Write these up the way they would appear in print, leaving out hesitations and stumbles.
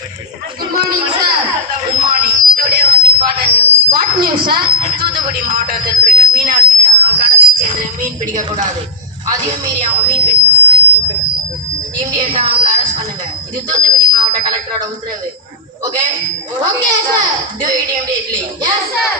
Good morning, sir. Good morning. Today one important news. What news, sir? Thoothukudi மாவட்டத்தில் இருக்க மீனவர்கள் யாரும் கடலில் சென்று மீன் பிடிக்க கூடாது. அதையும் மீறி அவங்க மீன் பிடிச்சாங்கன்னா இம்மிடியேட்டா அவங்களை அரெஸ்ட் பண்ணுங்க. இது தூத்துக்குடி மாவட்ட கலெக்டரோட உத்தரவு. Okay? Okay, sir. Do it immediately. Yes, sir.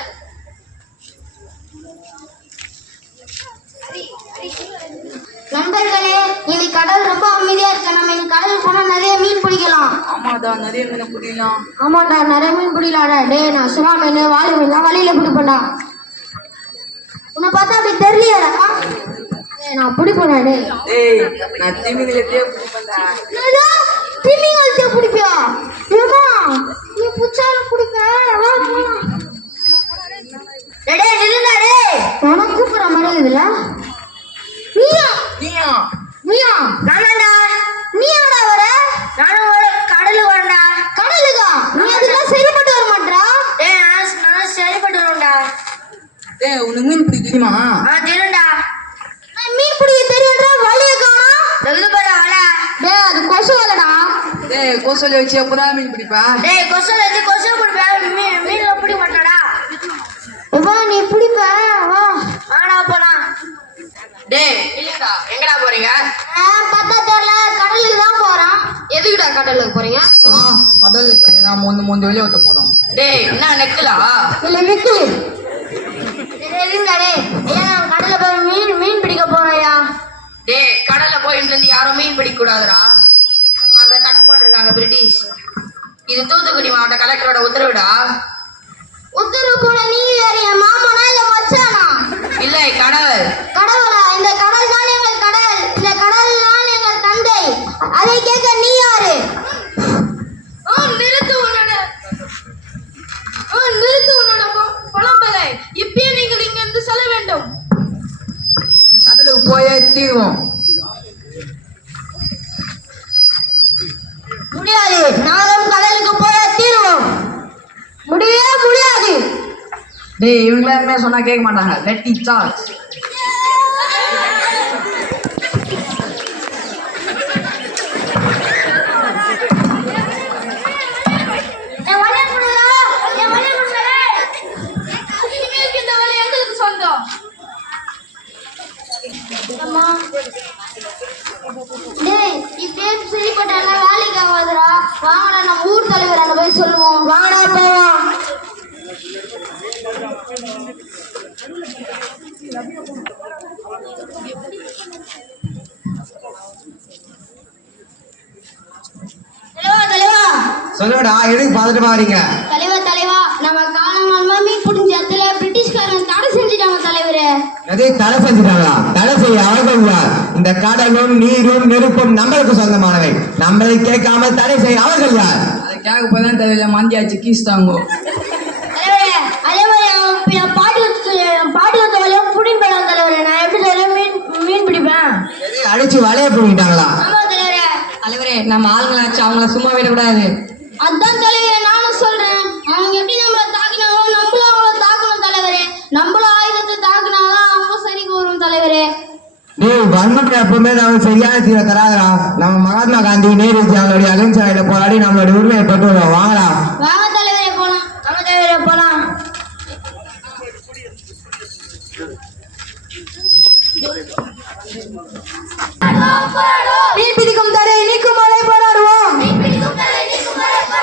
நண்பர்களே, இன்னைக்கு கடல் ரொம்ப அமைதியா இருக்கு. நம்ம இன்னைக்கு கடல் போனா நிறைய மீன் பிடிக்கலாம். ஆமாடா, நிறைய மீன் பிடிக்கலாம். ஆமாடா, நிறைய மீன் பிடிக்கலாடா. டேய், நான் சுறா மீன், வாளி மீன் வலையில பிடிப்பேன்டா. உன்னை பார்த்தா அப்படி தெரியலையாடா? டேய், நான் பிடிப்பேன்டா. டேய், நான் திமிங்கலத்தையே பிடிப்பேன்டா. என்னடா, திமிங்கலத்தையே பிடிப்பியா? ஏமா, நீ புச்சாலும் பிடிப்ப. வா போலாம். டேய், நில்லுடா டேய். உனக்கு கூப்பிடுற மாதிரி இருக்குதுல? நீயா? நானாடா. நீ எங்கடா வர? நானும் கடலுக்கு வரேன்டா. கடலுக்கா? நீ அதுக்கெல்லாம் சரிப்பட்டு வர மாட்டா? டேய், நான் சரிப்பட்டு வருவேன்டா. டேய், உனக்கு மீன் பிடிக்க தெரியுமா? தெரியும்டா. மீன் பிடிக்க தெரியும்டா. வலைய காணோம். வெகுதுபடா வலை. டேய், அது கொசு வலைடா. டேய், கொசுல வச்சு எப்பதான் மீன் பிடிப்பா? டேய், கொசுல வச்சு கொசு பிடிப்ப. மீன்ல பிடிக்க மாட்டாடா. எப்பா நீ பிடிப்ப? வா வாடா போலாம். டேய், இல்லடா, எங்கடா போறீங்க? பத்தா தெரியல, கடலுக்கு தான் போறோம். எதுக்குடா கடலுக்கு போறீங்க? கடல் நான் மூந்து வெளியே ஊத்த போறோம். டேய், என்ன நெக்கலா? இல்ல நிக்கலு. இருங்கடே. ஐயா, நான் கடல்ல போய் மீன் பிடிக்க போறேன்யா. டேய், கடல்ல போயிட்டு இருந்து யாரும் மீன் பிடிக்க கூடாதுடா. அங்க தடை போட்டிருக்காங்க பிரிட்டிஷ். இது தூத்துக்குடி மாவட்ட கலெக்டரோட உத்தரவுடா. உத்தரவு கூட நீங்க வேற என் மாமனா இல்ல மச்சானா? இல்ல, கடல். கடவுளா? இந்த கடல் தான் எங்கள் கடல். இந்த கடல் தான் எங்கள் தந்தை. அதை கேட்க நீ யாரு? நிறுத்து உன்னோட புலம்பலை. இப்பயே நீங்கள் இங்க இருந்து செல்ல வேண்டும். கடலுக்கு போயே தீருவோம். முடியாது. நானும் கடலுக்கு போய் தீருவோம். முடியவே முடியாது. டேய், இவங்க எல்லாருமே சொன்னா கேட்க மாட்டாங்க. Let it charge. வேலைக்கு ஆகாதுடா. வாங்கடா, நம்ம ஊர் தலைவர் அங்க போய் சொல்லுவோம். வாங்கடா போவோம். தலைவா, சொல்லுடா, எதுக்கு பதட்டமா வரீங்க? தலைவா, நம்ம காலங்காலமா மீன் பிடிச்ச இடத்துல பிரிட்டிஷ்காரங்க தடை செஞ்சுட்டாங்க தலைவரே. எதை தடை செஞ்சுட்டாங்களா? தடை செய்ய அவர்கள் யார்? இந்த கடலும் நீரும் நெருப்பும் நம்மளுக்கு சொந்தமானவை. நம்மளை கேட்காம தடை செய்ய அவர்கள் யார்? அதை கேட்க போதான் தெரியல. மந்தியாச்சு கீஸ்தாங்கோ. தலைவரே, அதே மாதிரி பாட்டி வந்த வழியும் புடின் போயிடும் தலைவரே. நான் எப்படி மீன் பிடிப்பேன்? அடிச்சு வலைய போட்டாங்களா? ஆமா தலைவரே. தலைவரே, நம்ம ஆளுங்களாச்சு அவங்கள சும்மா விடக்கூடாது. அதான் தலைவரே நானும் சொல்றேன். அவங்க எப்படி நம்மள தாக்கினாங்களோ நம்மளும் அவங்கள தாக்கணும் தலைவரே. நம்மளும் ஆயுதத்தை தாக்கினாதான் அவங்க சரிக்கு வரும் தலைவரே. டேய், வன்மத்தை எப்பவுமே நம்ம சரியான தீர தராதரா. நம்ம மகாத்மா காந்தி, நேருஜி அவங்களுடைய அகிம்சாயில போராடி நம்மளுடைய உரிமையை பெற்று வருவோம். வாங்கடா. வாங்க தலைவரே போலாம். வாங்க தலைவரே போலாம். மீன் பிடிக்கும் தடை நீக்கும் வரை போராடுவோம்.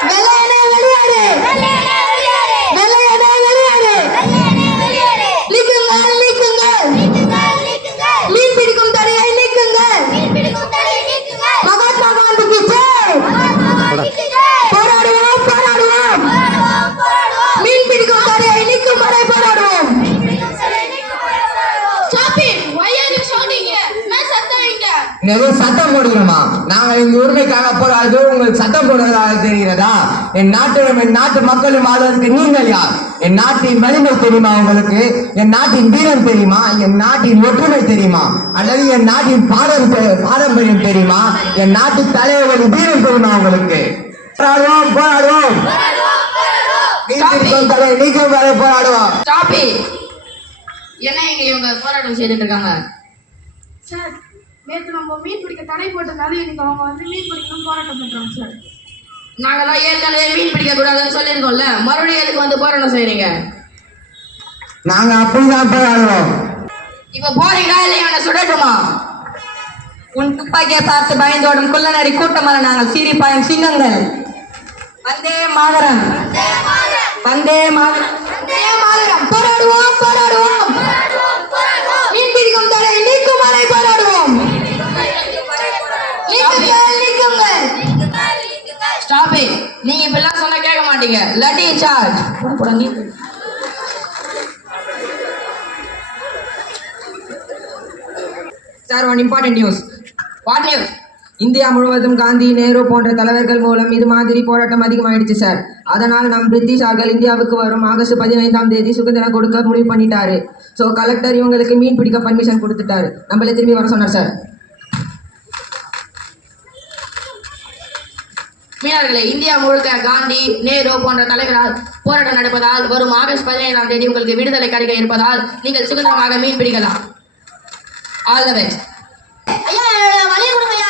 வெள்ளையனே வெளியேறு. வெள்ளையனே வெளியேறு. நீக்குங்கள். மீன் பிடிக்கும் தடையை நீக்குங்கள். மகாத்மா காந்திக்கு ஜெய். போராடுவோம். மீன் பிடிக்கும் தடையை நீக்கும் வரை போராடுவோம். சத்தம் போடுகிறோமா? நாங்கள் இந்த உரிமைக்காக போராடுறது உங்களுக்கு சத்தம் போடுவதாக தெரிகிறதா? என் நாட்டு மக்களும் வாழ்வதற்கு நீங்கள் யார்? என் நாட்டின் வலிமை தெரியுமா உங்களுக்கு? என் நாட்டின் வீரம் தெரியுமா? என் நாட்டின் ஒற்றுமை தெரியுமா? அல்லது என் நாட்டின் பாரம்பரியம் தெரியுமா? என் நாட்டு தலைவர்களின் வீரம் தெரியுமா உங்களுக்கு? போராடுவோம். நீக்கும் வரை போராடுவோம். என்ன இங்க இவங்க போராட்டம் செய்துட்டு இருக்காங்க? சார், நேற்று நம்ம மீன் பிடிக்க தடை போட்டதுனால இன்னைக்கு அவங்க வந்து மீன் பிடிக்கணும் போராட்டம் பண்றாங்க சார். நாங்க தான் ஏற்கனவே மீன் பிடிக்க கூடாதுன்னு சொல்லியிருக்கோம்ல, மறுபடியும் எதுக்கு வந்து போராட்டம் செய்றீங்க? நாங்க அப்படிதான் போராடுவோம். இப்ப போறீங்களா இல்லை இவனை சுடட்டுமா? உன் துப்பாக்கியை பார்த்து பயந்தோடும் குள்ளநரி கூட்டமல்ல நாங்கள் சீரிப்பாயும் சிங்கங்கள். வந்தே மாதரம், வந்தே மாதரம், வந்தே மாதரம். போராடுவோம், போராடுவோம். மீன் பிடிக்கும் தடை நீக்கும் வரை போராடுவோம். நீக்குங்கள், நீக்குங்கள். Stop it. நீங்க இப்பெல்லாம் சொன்னா கேட்க மாட்டீங்க. லட்டி சார்ஜ். போடா நீ. Sir, one important news. What news? India முழுவதும் காந்தி, நேரு போன்ற தலைவர்கள் மூலம் இது மாதிரி போராட்டம் அதிகமாயிடுச்சு சார். அதனால் நம் பிரிட்டிஷார்கள் இந்தியாவுக்கு வரும் ஆகஸ்ட் 15ஆம் தேதி சுதந்திரம் கொடுக்க முடிவு பண்ணிட்டாரு. ஸோ கலெக்டர் இவங்களுக்கு மீன் பிடிக்க பர்மிஷன் கொடுத்துட்டாரு. நம்மளே திரும்பி வர சொன்னார் சார். மீனவர்களே, இந்தியா முழுக்க காந்தி, நேரு போன்ற தலைவரால் போராட்டம் நடப்பதால் வரும் ஆகஸ்ட் 15ஆம் தேதி உங்களுக்கு விடுதலை கிடைக்க இருப்பதால் நீங்கள் சுதந்திரமாக மீன் பிடிக்கலாம். All the best. ஐயா, வழியை கொடுங்க ஐயா.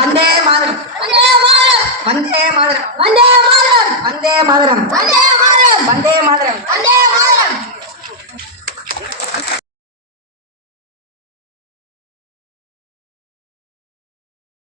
வந்தே மாதரம், வந்தே மாதரம், வந்தே மாதரம், வந்தே மாதரம், வந்தே மாதரம், வந்தே மாதரம், வந்தே மாதரம். வந்தே